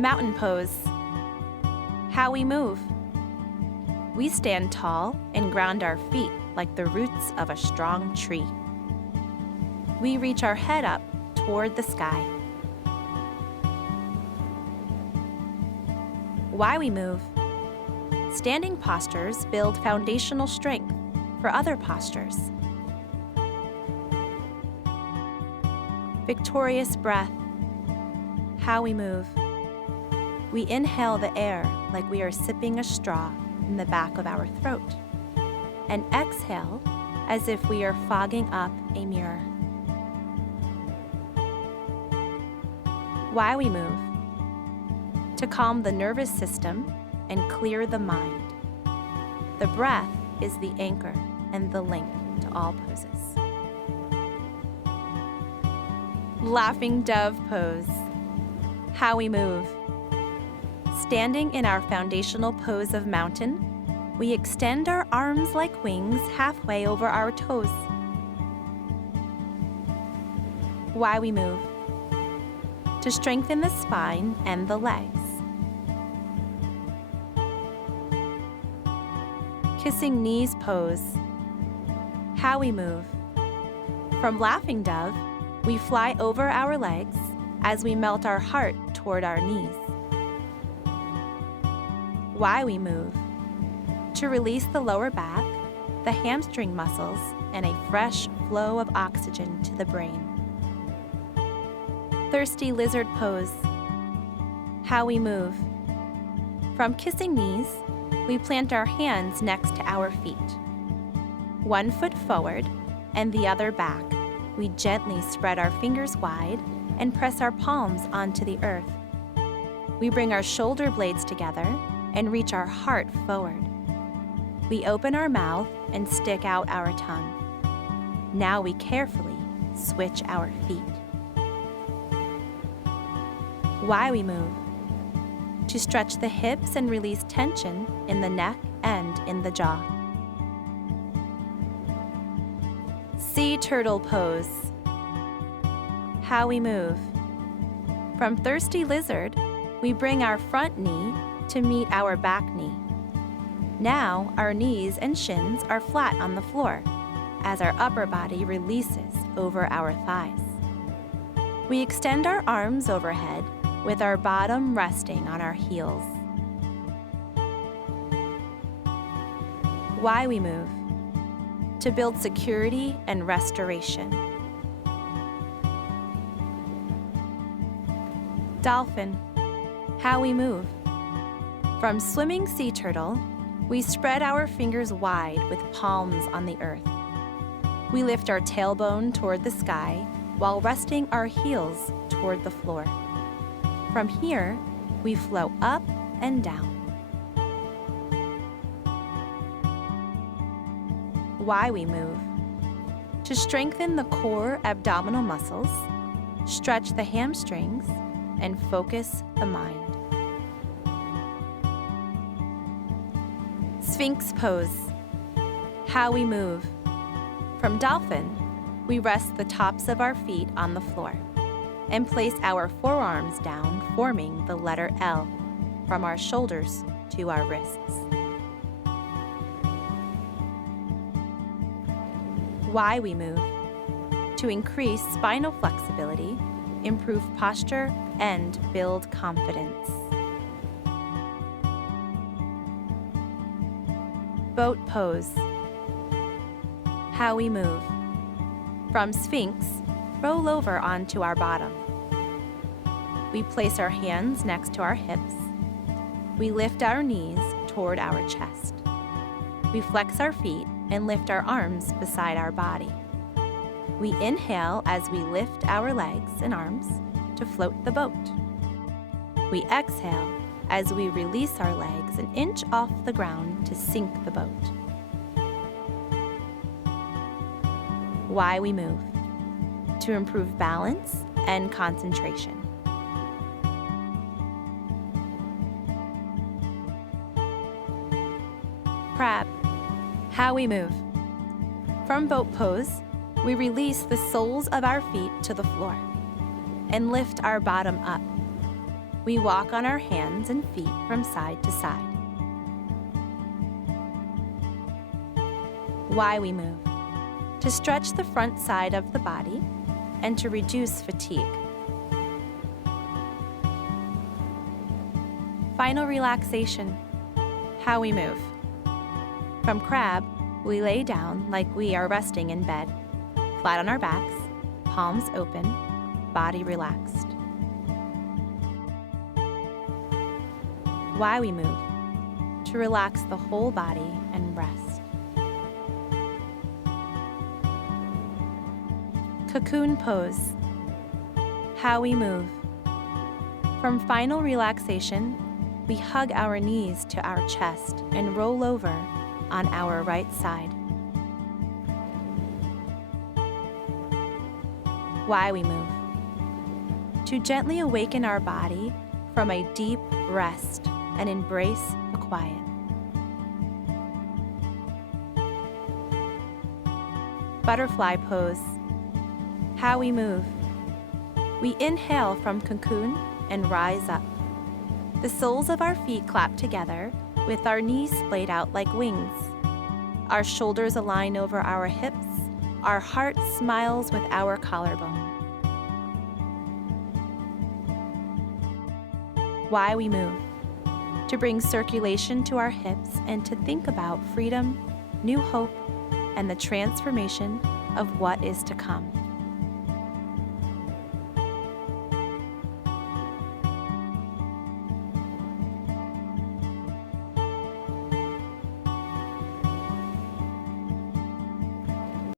Mountain pose. How we move. We stand tall and ground our feet like the roots of a strong tree. We reach our head up toward the sky. Why we move. Standing postures build foundational strength for other postures. Victorious breath. How we move. We inhale the air like we are sipping a straw in the back of our throat, and exhale as if we are fogging up a mirror. Why we move. To calm the nervous system and clear the mind. The breath is the anchor and the link to all poses. Laughing dove pose. How we move. Standing in our foundational pose of mountain, we extend our arms like wings halfway over our toes. Why we move. To strengthen the spine and the legs. Kissing knees pose. How we move. From laughing dove, we fly over our legs as we melt our heart toward our knees. Why we move. To release the lower back, the hamstring muscles, and a fresh flow of oxygen to the brain. Thirsty lizard pose. How we move. From kissing knees, we plant our hands next to our feet. One foot forward and the other back. We gently spread our fingers wide and press our palms onto the earth. We bring our shoulder blades together and reach our heart forward. We open our mouth and stick out our tongue. Now we carefully switch our feet. Why we move. To stretch the hips and release tension in the neck and in the jaw. Sea turtle pose. How we move. From thirsty lizard, we bring our front knee to meet our back knee. Now our knees and shins are flat on the floor as our upper body releases over our thighs. We extend our arms overhead with our bottom resting on our heels. Why we move. To build security and restoration. Dolphin. How we move. From swimming sea turtle, we spread our fingers wide with palms on the earth. We lift our tailbone toward the sky while resting our heels toward the floor. From here, we flow up and down. Why we move. To strengthen the core abdominal muscles, stretch the hamstrings, and focus the mind. Sphinx pose. How we move. From dolphin, we rest the tops of our feet on the floor and place our forearms down, forming the letter L from our shoulders to our wrists. Why we move. To increase spinal flexibility, improve posture, and build confidence. Boat pose. How we move. From Sphinx, roll over onto our bottom. We place our hands next to our hips. We lift our knees toward our chest. We flex our feet and lift our arms beside our body. We inhale as we lift our legs and arms to float the boat. We exhale as we release our legs an inch off the ground to sink the boat. Why we move. To improve balance and concentration. Crab. How we move. From boat pose, we release the soles of our feet to the floor and lift our bottom up. We walk on our hands and feet from side to side. Why we move. To stretch the front side of the body and to reduce fatigue. Final relaxation. How we move. From crab, we lay down like we are resting in bed, flat on our backs, palms open, body relaxed. Why we move. To relax the whole body and rest. Cocoon pose. How we move. From final relaxation, we hug our knees to our chest and roll over on our right side. Why we move. To gently awaken our body from a deep rest and embrace the quiet. Butterfly pose. How we move. We inhale from cocoon and rise up. The soles of our feet clap together with our knees splayed out like wings. Our shoulders align over our hips. Our heart smiles with our collarbone. Why we move. To bring circulation to our hips and to think about freedom, new hope, and the transformation of what is to come.